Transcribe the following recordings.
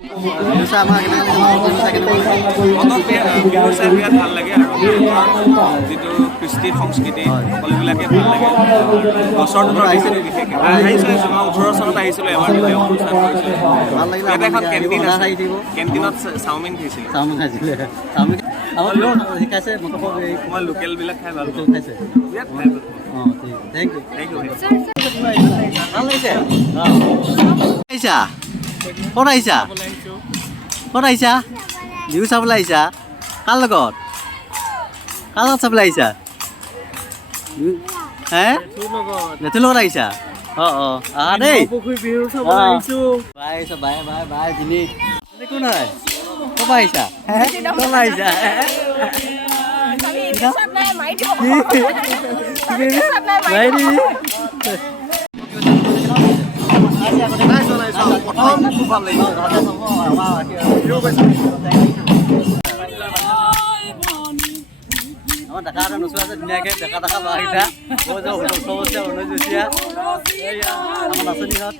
বিহু চাই আমাৰ বিহু চাই বিৰাট ভাল লাগে আৰু যিটো কৃষ্টি সংস্কৃতি সকলোবিলাকে ভাল লাগে। বছৰটোত আহিছিলোঁ বিশেষকৈ আহিছোঁ মই 18 চনত আহিছিলোঁ এবাৰ অনুষ্ঠান কৰিছিলোঁ। ভাল লাগিলে। ইয়াতে এখন কেণ্টিন আছে, থাকি দিব কেণ্টিনত চাওমিন খাইছিলোঁ। চাওমিন খাইছিলে চাওমিন আমাৰ শিকাইছে মই লোকেলবিলাক খাই ভাল পাওঁ। খাইছে বিৰাট খাই ভাল পাওঁ। অঁ ঠিক থেংক ইউ থেংক ইউ। ভাল লাগিছে আহিছা ক'ত আহিছা ক'ত আহিছা বিহু চাবলৈ আহিছা কাৰ লগত চাবলৈ আহিছা হে নেতুৰ লগত আহিছা অঁ অঁ আহা দেই বাই বাই বাই জিনি কোন হয় ক'ৰ পৰা আহিছা ক'ৰ পৰা আহিছা আমাৰ ডেকা এটা নোচোৱা আছে ধুনীয়াকৈ ডেকা ল'ৰাকেইটা সমস্যা অনুযোগীয়া আমাৰ নাচনীহঁত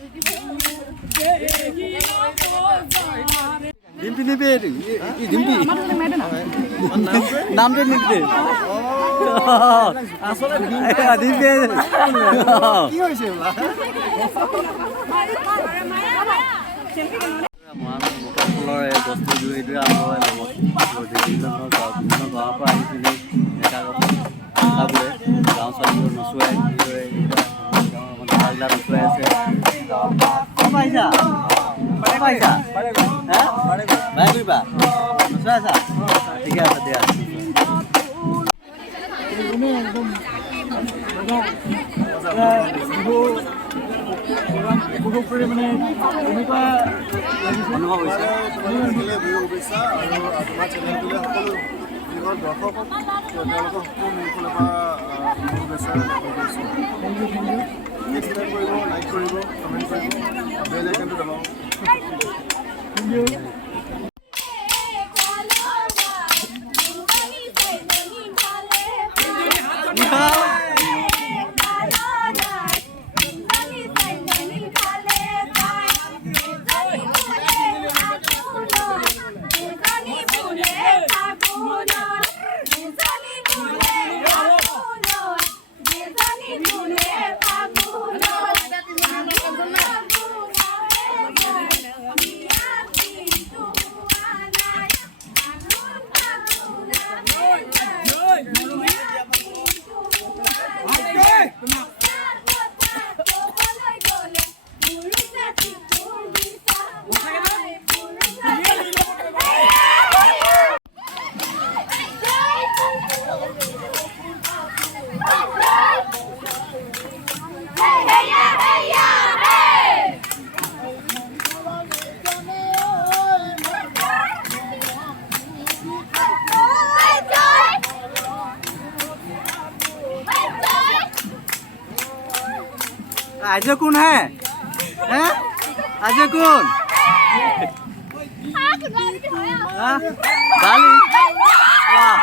ডিম্পি নিবি ডিম্পি নামটো নিবি কি হৈছে মহানগৰৰ এই বস্তু এইটোৱে আৰম্ভ হয় বিভিন্ন গাঁৱৰ পৰা আহি পিনি ডেকাবোৰে গাঁও ছোৱালীবোৰ নচুৱাই গাঁৱৰ নচুৱাই আছে পাৰিছা পাৰিছা বাই কৰিবা নচুৱাই আছা ঠিকে আছে দিয়া উপভোগ কৰি মানে এনেকুৱা অনুভৱ হৈছে বিহু শুভেচ্ছা আৰু তোমাৰ চেনেলটোলৈ সকলো যিবোৰ দৰ্শকক তেওঁলোকক সকলো মোৰ ফালৰ পৰা বিহু শুভেচ্ছা কৰিছোঁ। এক্সপ্লেইন কৰিব লাইক কৰিব কমেণ্ট কৰিব বেল আইকনটো দবাব। आज कौन है आज कौन गाली वाह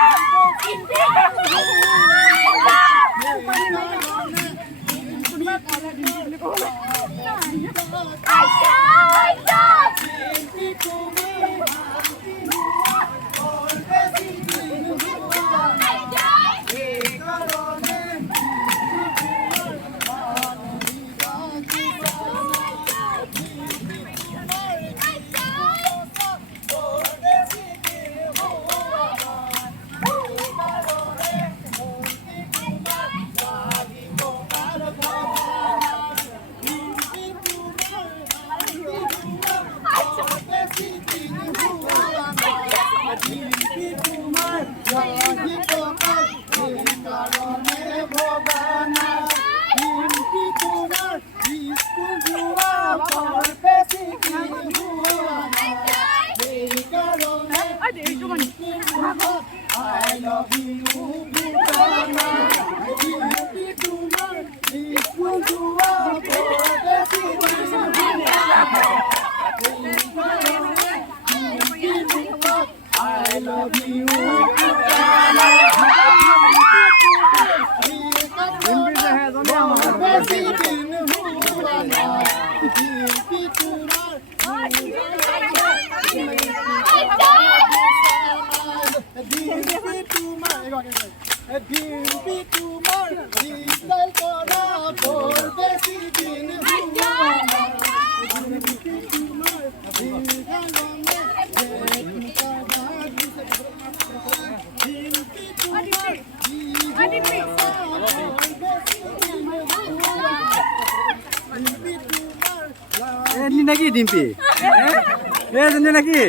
ডিম্পি তোমার বিদায় করা তোর বেশি দিন ini lagi Dimpi. Ini lagi.